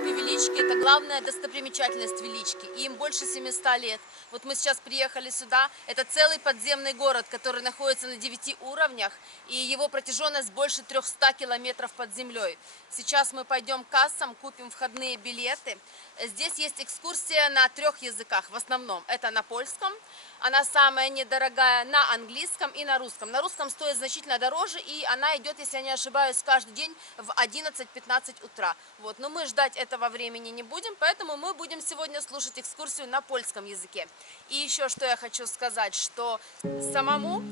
копий Велички – это главная достопримечательность Велички, и им больше 700 лет. Вот мы сейчас приехали сюда, это целый подземный город, который находится на 9 уровнях, и его протяженность больше 300 километров под землей. Сейчас мы пойдем к кассам, купим входные билеты. Здесь есть экскурсия на 3 языках, в основном это на польском, она самая недорогая, на английском и на русском. На русском стоит значительно дороже, и она идет, если я не ошибаюсь, каждый день в 11-15 утра. Вот. Но мы ждать этого времени не будем, поэтому мы будем сегодня слушать экскурсию на польском языке. И еще что я хочу сказать, что самому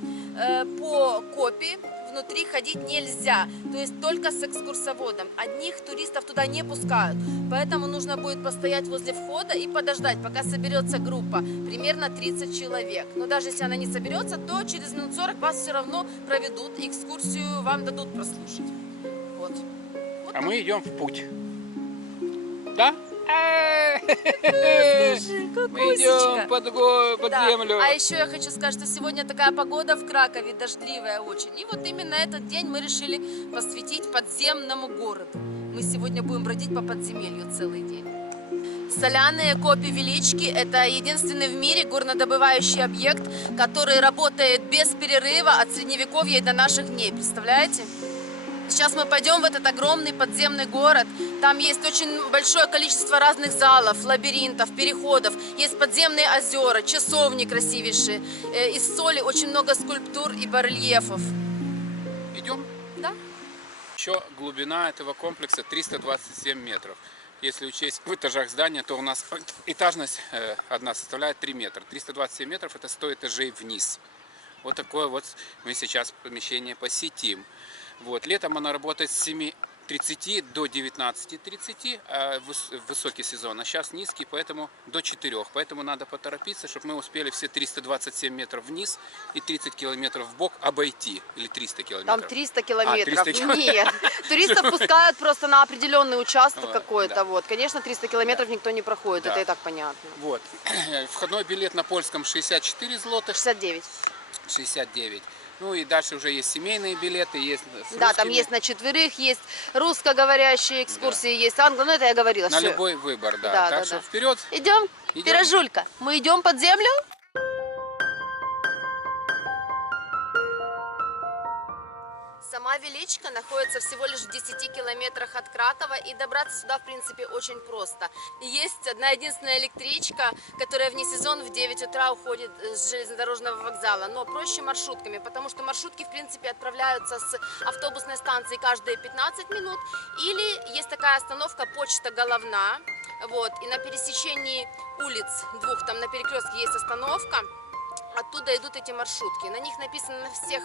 по копии внутри ходить нельзя, то есть только с экскурсоводом. Одних туристов туда не пускают, поэтому нужно будет постоять возле входа и подождать, пока соберется группа, примерно 30 человек. Но даже если она не соберется, то через минут 40 вас все равно проведут, и экскурсию вам дадут прослушать. Вот. А мы идем в путь. Да? Мы идем под землю. А еще я хочу сказать, что сегодня такая погода в Кракове, дождливая очень. И вот именно этот день мы решили посвятить подземному городу. Мы сегодня будем бродить по подземелью целый день. Соляные копи Велички – это единственный в мире горнодобывающий объект, который работает без перерыва от средневековья и до наших дней. Представляете? Сейчас мы пойдем в этот огромный подземный город. Там есть очень большое количество разных залов, лабиринтов, переходов. Есть подземные озера, часовни красивейшие. Из соли очень много скульптур и барельефов. Идем? Да. Еще глубина этого комплекса 327 метров. Если учесть в этажах здания, то у нас этажность одна составляет 3 метра. 327 метров – это 100 этажей вниз. Вот такое вот мы сейчас помещение посетим. Вот. Летом она работает с 7:30 до 19:30, высокий сезон, а сейчас низкий, поэтому до 4. Поэтому надо поторопиться, чтобы мы успели все 327 метров вниз и 30 километров в бок обойти. Или 300 километров. Там 300 километров. 300 километров. Нет, туристов пускают просто на определенный участок какой-то. Да. Вот. Конечно, 300 километров никто не проходит, Да. это и так понятно. Вот. Входной билет на польском 64 злотых. 69. 69. Ну и дальше уже есть семейные билеты, есть с Да, там русскими. есть на 4, есть русскоговорящие экскурсии, есть англо, ну это я говорила. На всё. любой выбор, да. Да, Так да, что да. вперед. Идем, Идем. пирожулька, мы идем под землю? Сама Величка находится всего лишь в 10 километрах от Кракова, и добраться сюда, в принципе, очень просто. Есть одна единственная электричка, которая вне сезон в 9 утра уходит с железнодорожного вокзала, но проще маршрутками, потому что маршрутки, в принципе, отправляются с автобусной станции каждые 15 минут, или есть такая остановка Почта Головна, вот, и на пересечении улиц двух, там на перекрестке есть остановка. Оттуда идут эти маршрутки. На них написано на всех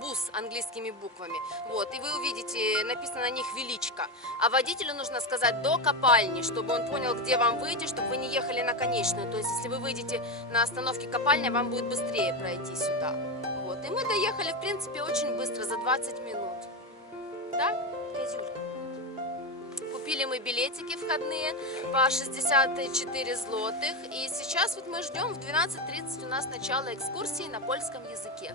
бус английскими буквами. Вот. И вы увидите, написано на них Величка. А водителю нужно сказать до Копальни, чтобы он понял, где вам выйти, чтобы вы не ехали на конечную. То есть, если вы выйдете на остановке Копальня, вам будет быстрее пройти сюда. Вот. И мы доехали, в принципе, очень быстро, за 20 минут. Да, Козюлька? Купили мы билетики входные по 64 злотых. И сейчас вот мы ждем, в 12:30 у нас начало экскурсии на польском языке.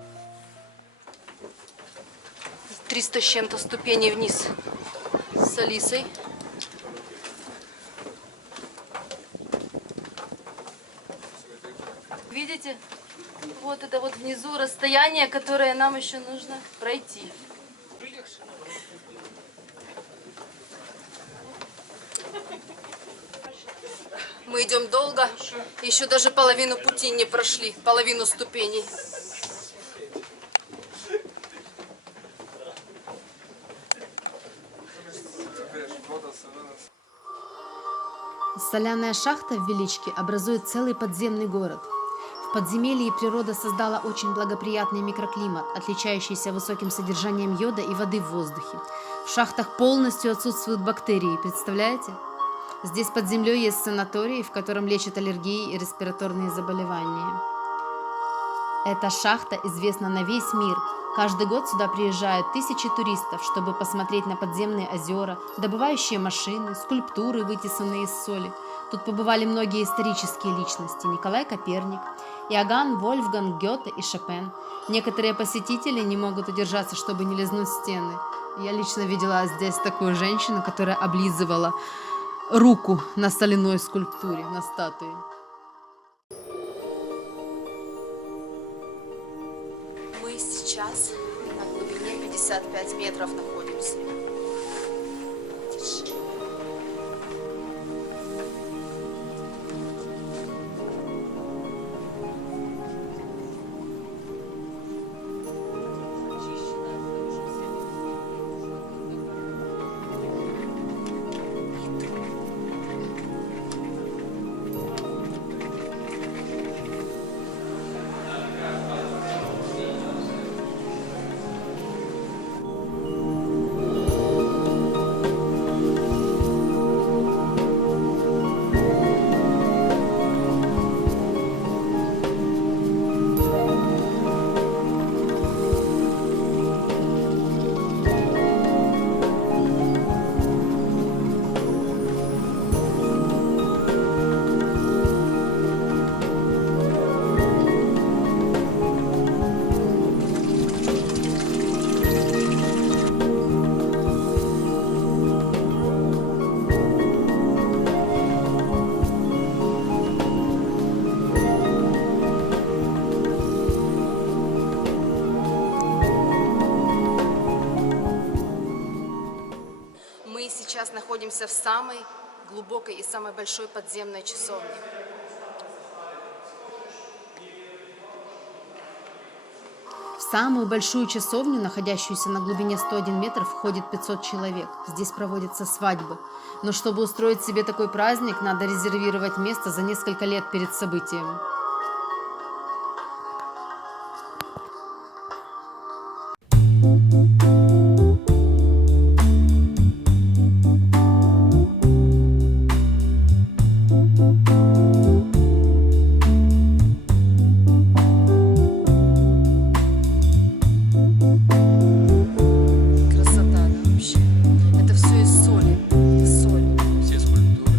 300 с чем-то ступеней вниз с Алисой. Видите? Вот это вот внизу расстояние, которое нам еще нужно пройти. Мы идем долго, еще даже половину пути не прошли, половину ступеней. Соляная шахта в Величке образует целый подземный город. В подземелье природа создала очень благоприятный микроклимат, отличающийся высоким содержанием йода и воды в воздухе. В шахтах полностью отсутствуют бактерии, представляете? Здесь под землей есть санаторий, в котором лечат аллергии и респираторные заболевания. Эта шахта известна на весь мир. Каждый год сюда приезжают тысячи туристов, чтобы посмотреть на подземные озера, добывающие машины, скульптуры, вытесанные из соли. Тут побывали многие исторические личности: Николай Коперник, Иоганн Вольфганг Гёте и Шопен. Некоторые посетители не могут удержаться, чтобы не лизнуть стены. Я лично видела здесь такую женщину, которая облизывала руку на соляной скульптуре, на статуе. Мы сейчас на глубине 55 метров находимся. Мы сейчас находимся в самой глубокой и самой большой подземной часовне. В самую большую часовню, находящуюся на глубине 101 метров, входит 500 человек. Здесь проводятся свадьбы. Но чтобы устроить себе такой праздник, надо резервировать место за несколько лет перед событием. Красота, да, вообще. Это все из соли. Соль. Все скульптуры.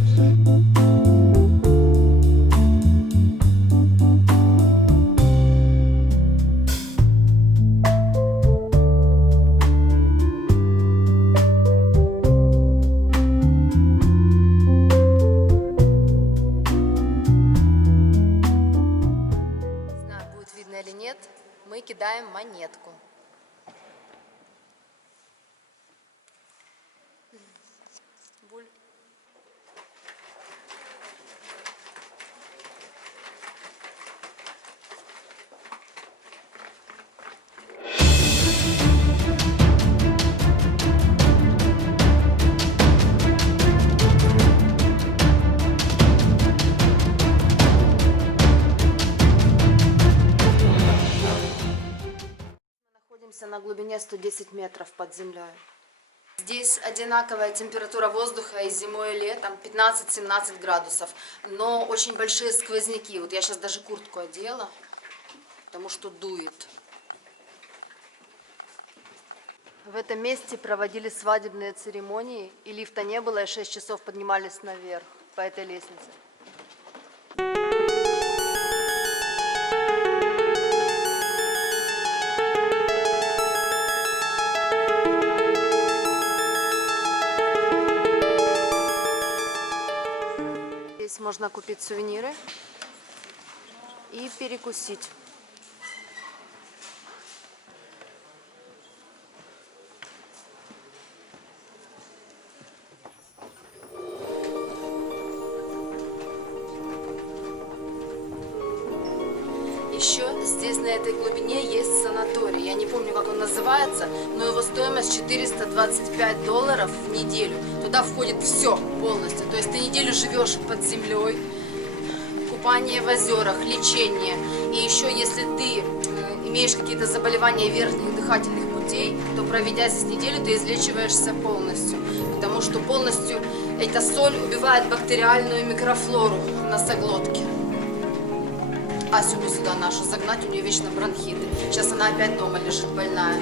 Не знаю, будет видно или нет. Мы кидаем монетку. Буль. Находимся на глубине 110 метров под землей. Здесь одинаковая температура воздуха и зимой, и летом 15-17 градусов, но очень большие сквозняки. Вот я сейчас даже куртку одела, потому что дует. В этом месте проводили свадебные церемонии, и лифта не было, и 6 часов поднимались наверх по этой лестнице. Здесь можно купить сувениры и перекусить. Еще здесь на этой глубине есть санаторий. Я не помню, как он называется, но его стоимость $425 в неделю. Туда входит все полностью. То есть ты неделю живешь под землей, купание в озерах, лечение. И еще если ты имеешь какие-то заболевания верхних дыхательных путей, то проведя здесь неделю, ты излечиваешься полностью. Потому что полностью эта соль убивает бактериальную микрофлору в носоглотке. Асю бы сюда нашу загнать, у нее вечно бронхиты. Сейчас она опять дома лежит больная.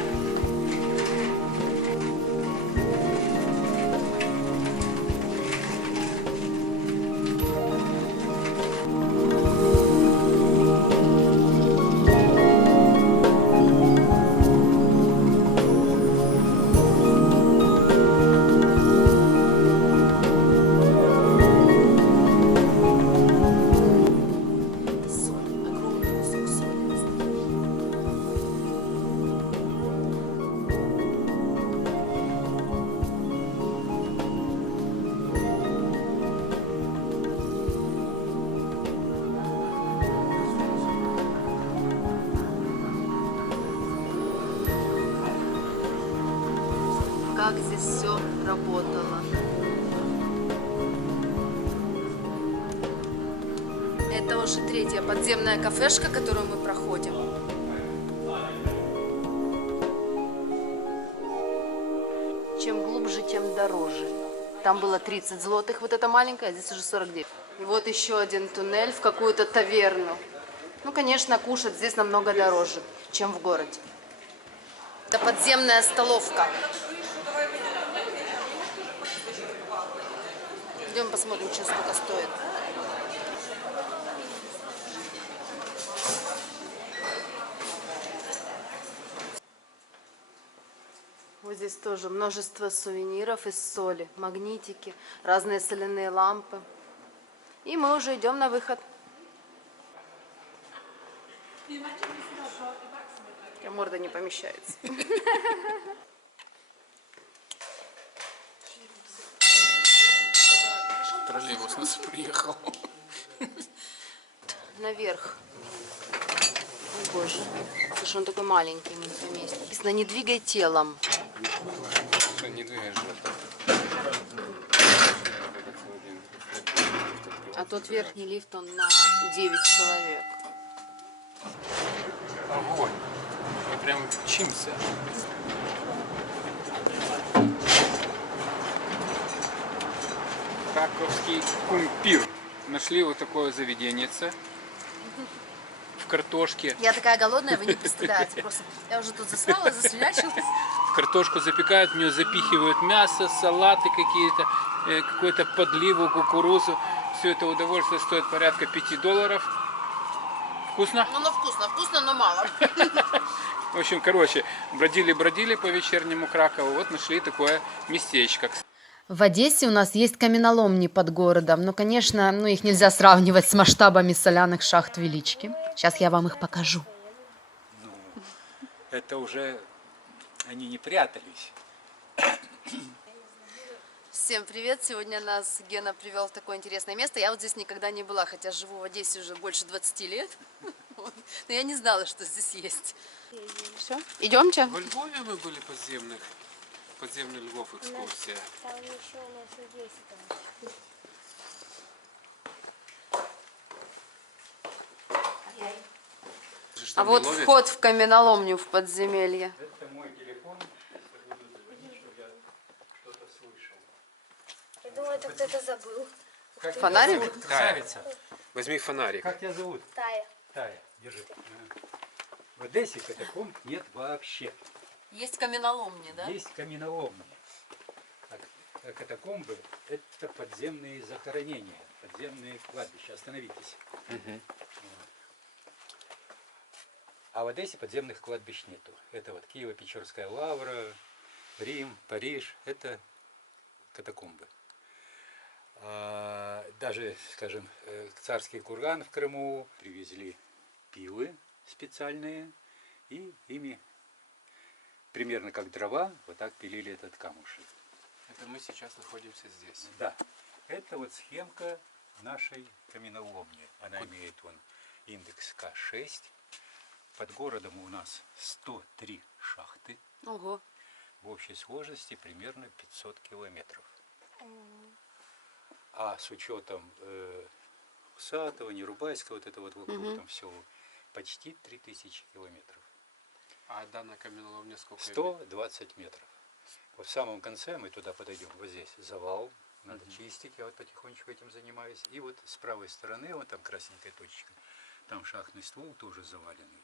как здесь все работало. Это уже третья подземная кафешка, которую мы проходим. Чем глубже, тем дороже. Там было 30 злотых, вот эта маленькая, а здесь уже 49. И вот еще один туннель в какую-то таверну. Ну, конечно, кушать здесь намного дороже, чем в городе. Это подземная столовка. Идем посмотрим, что сколько стоит. Вот здесь тоже множество сувениров из соли, магнитики, разные соляные лампы. И мы уже идем на выход. У тебя морда не помещается. Троллейбус у нас приехал. Наверх. О, боже. Слушай, он такой маленький, не поместится. Написано, не двигай телом. Не двигаешь же. А тот верхний лифт, он на 9 человек. Огонь. Мы прям мчимся. Краковский кумпир. Нашли вот такое заведенце в картошке. Я такая голодная, вы не представляете. Просто я уже тут засрала, заслюнячилась. В картошку запекают, в нее запихивают мясо, салаты какие-то, какую-то подливу, кукурузу. Все это удовольствие стоит порядка $5. Вкусно? Ну, вкусно, но мало. В общем, короче, бродили по вечернему Кракову, вот нашли такое местечко. В Одессе у нас есть каменоломни под городом, но, конечно, их нельзя сравнивать с масштабами соляных шахт Велички. Сейчас я вам их покажу. Это уже они не прятались. Всем привет! Сегодня нас Гена привел в такое интересное место. Я вот здесь никогда не была, хотя живу в Одессе уже больше 20 лет. Но я не знала, что здесь есть. Все, идемте. В Львове мы были подземный Львов экскурсия. Там еще у нас вот есть там. А вот вход в каменоломню в подземелье. Это мой телефон. Если буду звонить, что я что-то слышал. Я думаю, это кто-то забыл. Как Фонарик? тебя зовут, красавица? Возьми фонарик. Как тебя зовут? Тая. Тая, держи. В Одессе катакомб нет вообще. Есть каменоломни, да? Есть каменоломни. А катакомбы – это подземные захоронения, подземные кладбища. Остановитесь. А в Одессе подземных кладбищ нету. Это вот Киево-Печорская лавра, Рим, Париж – это катакомбы. Даже, скажем, царский курган в Крыму привезли пилы специальные, и ими примерно как дрова вот так пилили этот камушек. Это мы сейчас находимся здесь. Да, это вот схемка нашей каменоломни. Она имеет индекс К6. Под городом у нас 103 шахты. Ого. В общей сложности примерно 500 километров. А с учетом Усатого, Нерубайского, вот это вот вокруг там всего, почти 3000 километров. А данная каменоломня сколько? 120 метров. Вот в самом конце мы туда подойдем. Вот здесь завал. Надо чистить. Я вот потихонечку этим занимаюсь. И вот с правой стороны, вот там красненькая точка, там шахтный ствол тоже заваленный.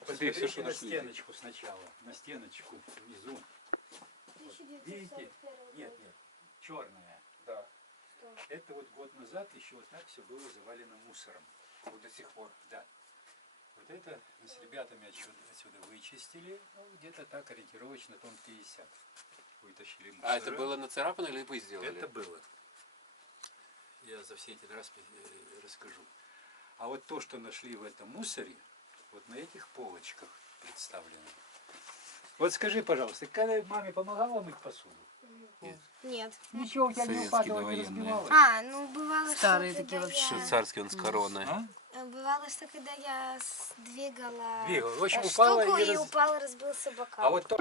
Посмотрите все, что на нашли. стеночку сначала. На стеночку внизу. Вот. Видите? Нет, черная. Да. Это вот год назад еще вот так все было завалено мусором. Вот до сих пор. Да. Вот это мы с ребятами отсюда вычистили. Ну, где-то так ориентировочно тонн 50. Вытащили мусор. А это было нацарапано или вы сделали? Это было. Я за все эти раз расскажу. А вот то, что нашли в этом мусоре, вот на этих полочках представлено. Вот скажи, пожалуйста, когда маме помогала мыть посуду? Нет. Нет. Ничего у тебя не Советские упадало, не довоенные. разбивалось. Ну бывало, Старые что такие когда вообще. Швейцарский он с короной. Бывало, что когда я двигала Двигала. В общем, штуку упала и и упал, и разбился бокал. А вот то...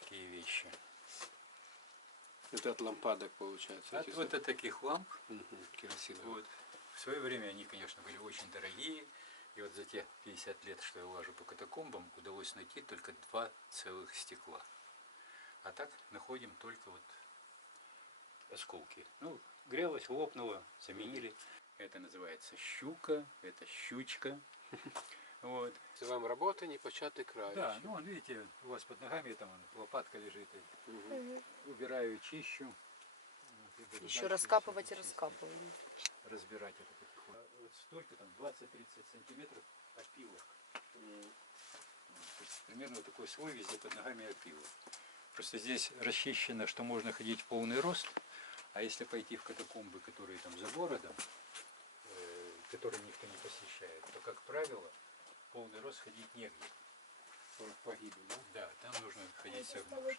Такие вещи. Это от лампадок получается. От вот от таких ламп. Керосиновые. Вот. В свое время они, конечно, были очень дорогие. И вот за те 50 лет, что я лажу по катакомбам, удалось найти только 2 целых стекла. А так находим только вот осколки. Ну, грелось, лопнуло, заменили. Это называется щука, это щучка. Вот. Вам работа непочатый край. Да, ну вон, видите, у вас под ногами там лопатка лежит. Убираю, чищу. Вот, и буду Еще дальше раскапывать и всё раскапываем. разбирать это потихоньку. Вот столько там 20-30 сантиметров опилок. Вот, то есть примерно вот такой слой везде под ногами опилок. Просто здесь расчищено, что можно ходить в полный рост, а если пойти в катакомбы, которые там за городом, которые никто не посещает, то, как правило, в полный рост ходить негде. Погибель, да? Да, там нужно ходить согнувшись.